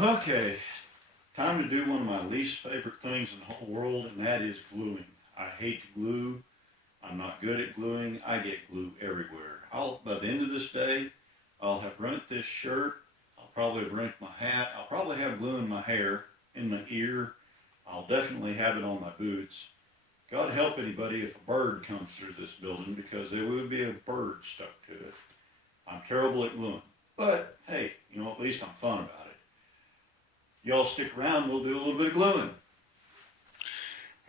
Okay, time to do one of my least favorite things in the whole world, and that is gluing. I hate to glue. I'm not good at gluing. I get glue everywhere. By the end of this day, I'll have rent this shirt. I'll probably have rent my hat. I'll probably have glue in my hair, in my ear. I'll definitely have it on my boots. God help anybody if a bird comes through this building because there would be a bird stuck to it. I'm terrible at gluing. But hey, at least I'm fun about it. Y'all stick around, we'll do a little bit of gluing.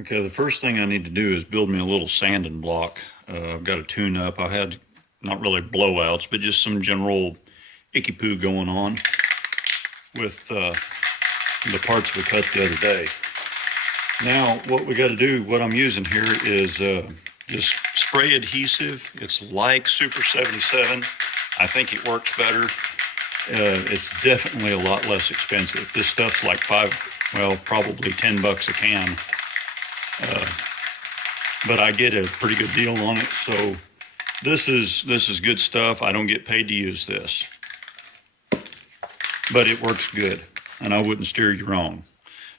Okay, the first thing I need to do is build me a little sanding block. I've got a tune up. I had not really blowouts, but just some general icky poo going on with the parts we cut the other day. Now, what we got to do, what I'm using here is just spray adhesive. It's like Super 77. I think it works better. It's definitely a lot less expensive. This stuff's like probably $10 a can. But I get a pretty good deal on it. So this is good stuff. I don't get paid to use this, but it works good, and I wouldn't steer you wrong.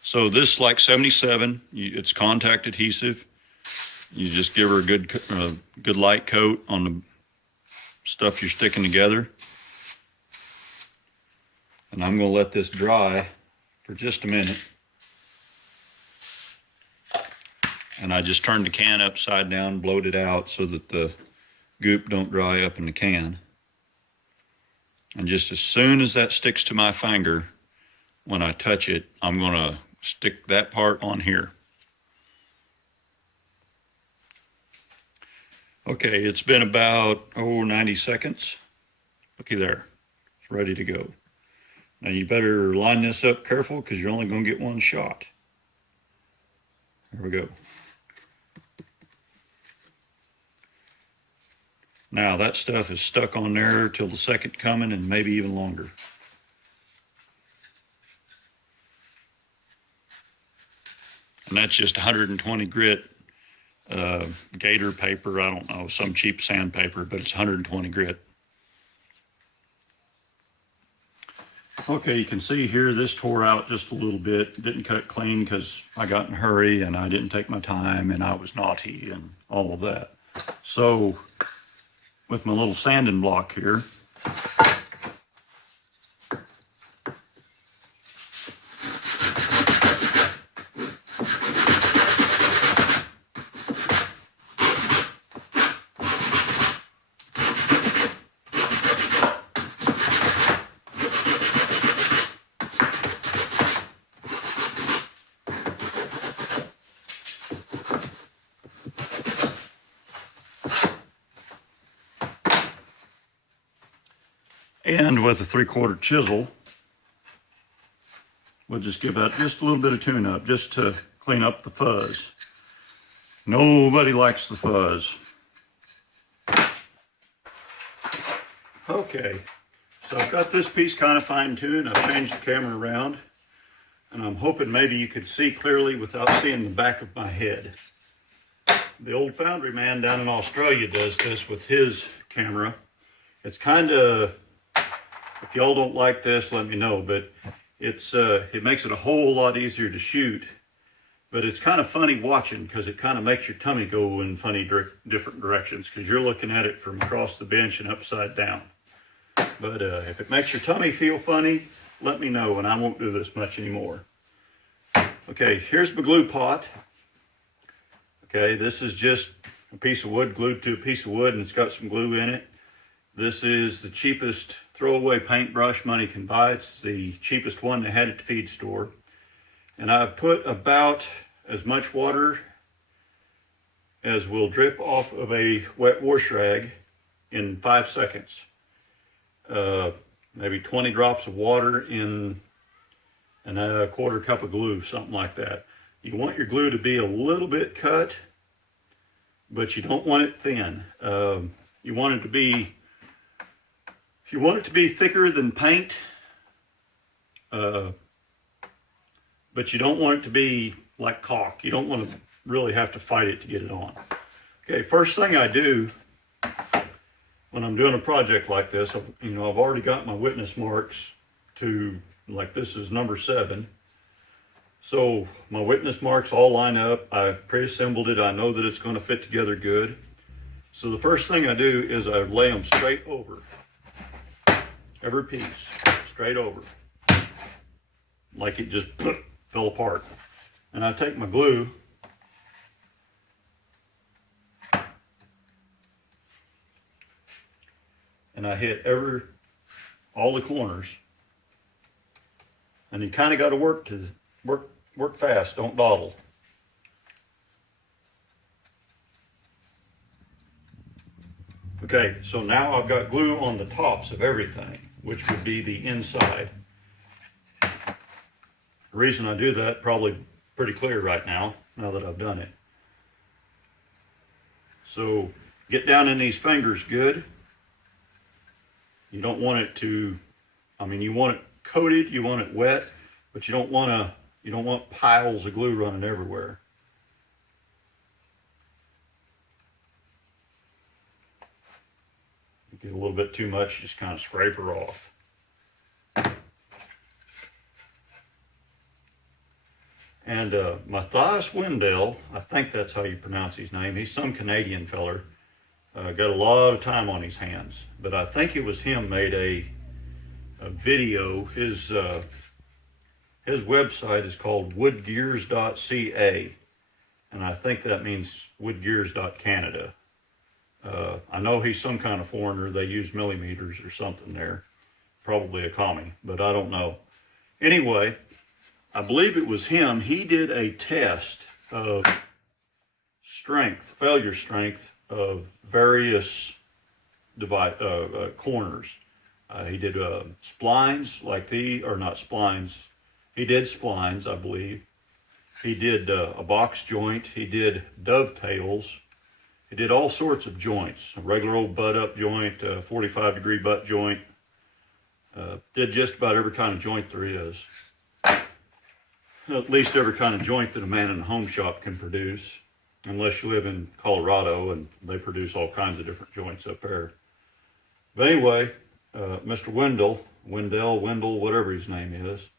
So this, like 77, it's contact adhesive. You just give her a good light coat on the stuff you're sticking together. And I'm going to let this dry for just a minute. And I just turned the can upside down, blowed it out so that the goop don't dry up in the can. And just as soon as that sticks to my finger, when I touch it, I'm going to stick that part on here. Okay, it's been about 90 seconds. Looky there, it's ready to go. Now you better line this up careful because you're only going to get one shot. There we go. Now that stuff is stuck on there till the second coming and maybe even longer. And that's just 120 grit gator paper. I don't know, some cheap sandpaper, but it's 120 grit. Okay, you can see here this tore out just a little bit. Didn't cut clean because I got in a hurry and I didn't take my time and I was naughty and all of that. So with my little sanding block here, and with a 3/4 chisel, we'll just give that just a little bit of tune up just to clean up the fuzz. Nobody likes the fuzz. Okay, so I've got this piece kind of fine-tuned. I've changed the camera around, and I'm hoping maybe you could see clearly without seeing the back of my head. The old foundry man down in Australia does this with his camera. It's kind of, if y'all don't like this, let me know, but it makes it a whole lot easier to shoot, but it's kind of funny watching because it kind of makes your tummy go in funny different directions because you're looking at it from across the bench and upside down. But if it makes your tummy feel funny, let me know and I won't do this much anymore. Okay, here's my glue pot. Okay, this is just a piece of wood glued to a piece of wood and it's got some glue in it. This is the cheapest throwaway paintbrush money can buy. It's the cheapest one they had at the feed store. And I've put about as much water as will drip off of a wet wash rag in 5 seconds. Maybe 20 drops of water in a 1/4 cup of glue, something like that. You want your glue to be a little bit cut, but you don't want it thin. You want it to be, if you want it to be thicker than paint, but you don't want it to be like caulk. You don't want to really have to fight it to get it on. Okay, first thing I do when I'm doing a project like this, I've already got my witness marks to like this is number 7. So my witness marks all line up. I pre-assembled it. I know that it's going to fit together good. So the first thing I do is I lay them straight over. Every piece, straight over. Like it just fell apart. And I take my glue and I hit all the corners. And you kind of got to work fast, don't dawdle. Okay, so now I've got glue on the tops of everything, which would be the inside. The reason I do that, probably pretty clear right now that I've done it. So get down in these fingers good. You don't want it to, you want it coated, you want it wet, but you don't want piles of glue running everywhere. You get a little bit too much, just kind of scrape her off. And Matthias Wendell, I think that's how you pronounce his name. He's some Canadian feller. Got a lot of time on his hands, but I think it was him made a video. His website is called woodgears.ca, and I think that means woodgears.canada. I know he's some kind of foreigner. They use millimeters or something there, probably a commie, but I don't know. Anyway, I believe it was him. He did a test of failure strength of various corners. He did splines like not splines. He did splines, I believe. He did a box joint. He did dovetails. He did all sorts of joints. A regular old butt up joint, 45-degree butt joint. Did just about every kind of joint there is. At least every kind of joint that a man in a home shop can produce, unless you live in Colorado and they produce all kinds of different joints up there. But anyway, Mr. Wendell, whatever his name is,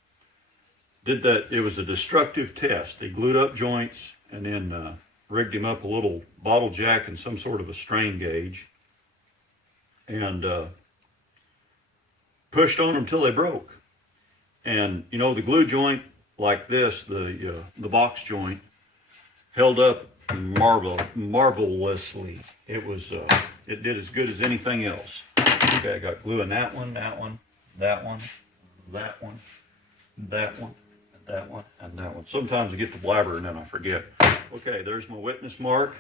did that. It was a destructive test. He glued up joints and then rigged him up a little bottle jack and some sort of a strain gauge and pushed on them till they broke. And the glue joint like this, the box joint, held up marvelously. It did as good as anything else. Okay, I got glue in that one, that one, that one, that one, that one, that one, and that one. Sometimes I get the blabber and then I forget. Okay, there's my witness mark.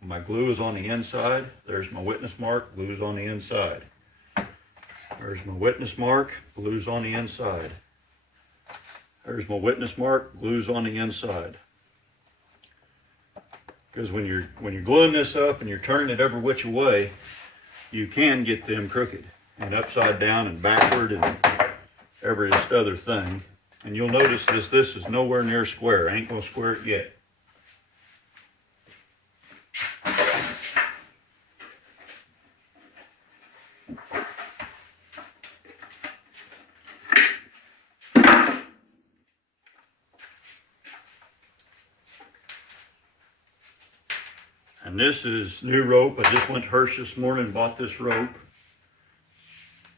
My glue is on the inside. There's my witness mark. Glue's on the inside. There's my witness mark. Glue's on the inside. There's my witness mark. Glue's on the inside. Because when you're gluing this up and you're turning it every which way, you can get them crooked and upside down and backward and every other thing. And you'll notice this is nowhere near square. I ain't gonna square it yet. And this is new rope. I just went to Hirsch this morning and bought this rope.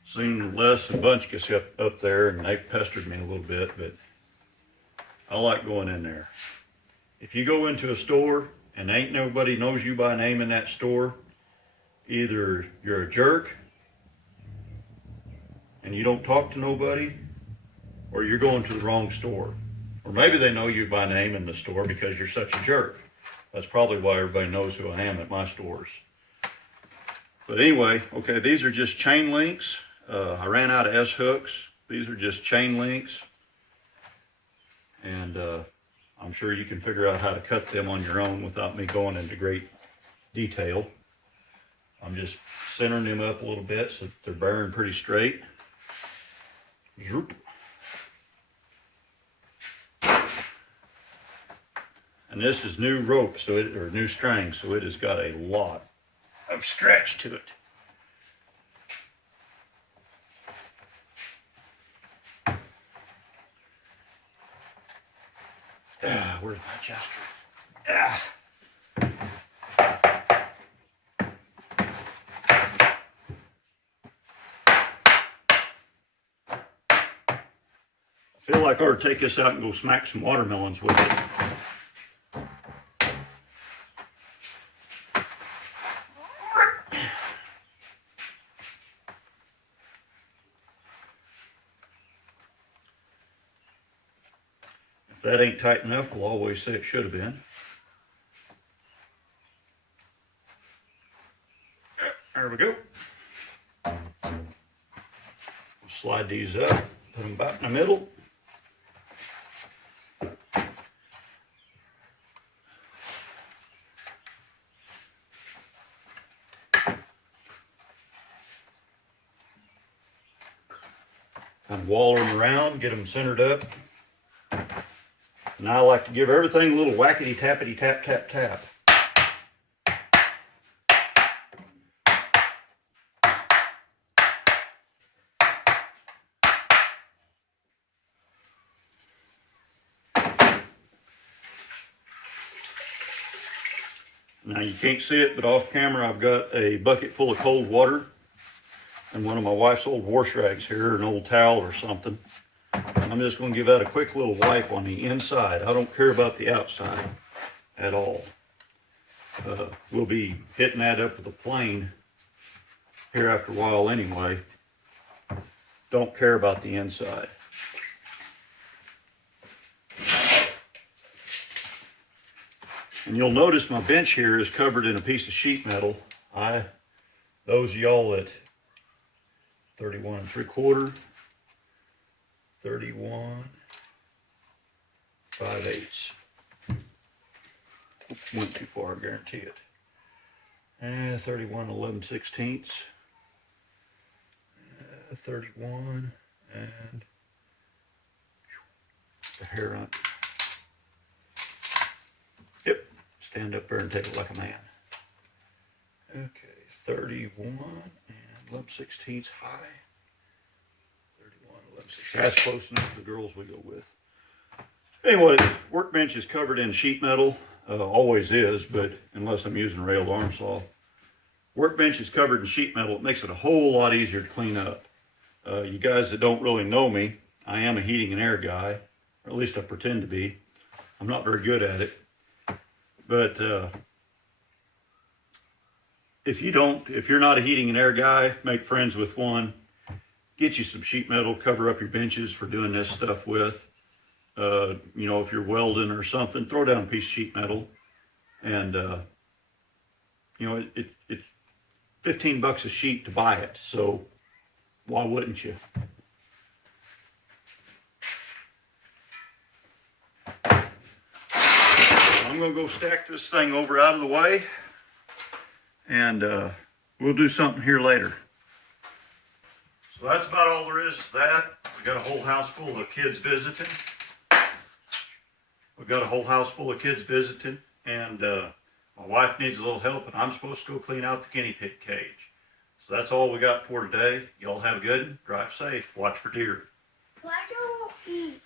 Seen Les and Bunchkus up there, and they pestered me a little bit, but I like going in there. If you go into a store and ain't nobody knows you by name in that store, either you're a jerk and you don't talk to nobody, or you're going to the wrong store. Or maybe they know you by name in the store because you're such a jerk. That's probably why everybody knows who I am at my stores. But anyway, okay, these are just chain links. I ran out of S-hooks. These are just chain links. And I'm sure you can figure out how to cut them on your own without me going into great detail. I'm just centering them up a little bit so that they're bearing pretty straight. Zoop. And this is new rope, or new string, so it has got a lot of stretch to it. Where's my adjuster? Ah. I feel like I ought to take this out and go smack some watermelons with it. If that ain't tight enough, we'll always say it should have been. There we go. We'll slide these up, put them back in the middle. Kind of waller them around, get them centered up. And I like to give everything a little whackety tappity tap tap tap. Now you can't see it, but off camera I've got a bucket full of cold water and one of my wife's old wash rags here, an old towel or something. I'm just going to give that a quick little wipe on the inside. I don't care about the outside at all. We'll be hitting that up with a plane here after a while anyway. Don't care about the inside. And you'll notice my bench here is covered in a piece of sheet metal. Those of y'all at 31 3/4, 31 5/8. Went too far, I guarantee it. And 31 11/16. 31 and the hair on it. Yep, stand up there and take it like a man. Okay, 31 and 11/16 high. 31 11/16. That's close enough for the girls we go with. Anyway, workbench is covered in sheet metal. Always is, but unless I'm using a railed arm saw. Workbench is covered in sheet metal. It makes it a whole lot easier to clean up. You guys that don't really know me, I am a heating and air guy, or at least I pretend to be. I'm not very good at it. But if you're not a heating and air guy, make friends with one. Get you some sheet metal, cover up your benches for doing this stuff with. You know, if you're welding or something, throw down a piece of sheet metal. And, you know, it's $15 a sheet to buy it. So why wouldn't you? I'm going to go stack this thing over out of the way. And we'll do something here later. So that's about all there is to that. We got a whole house full of kids visiting. And my wife needs a little help, and I'm supposed to go clean out the guinea pig cage. So that's all we got for today. Y'all have a good one. Drive safe. Watch for deer. Why do we eat?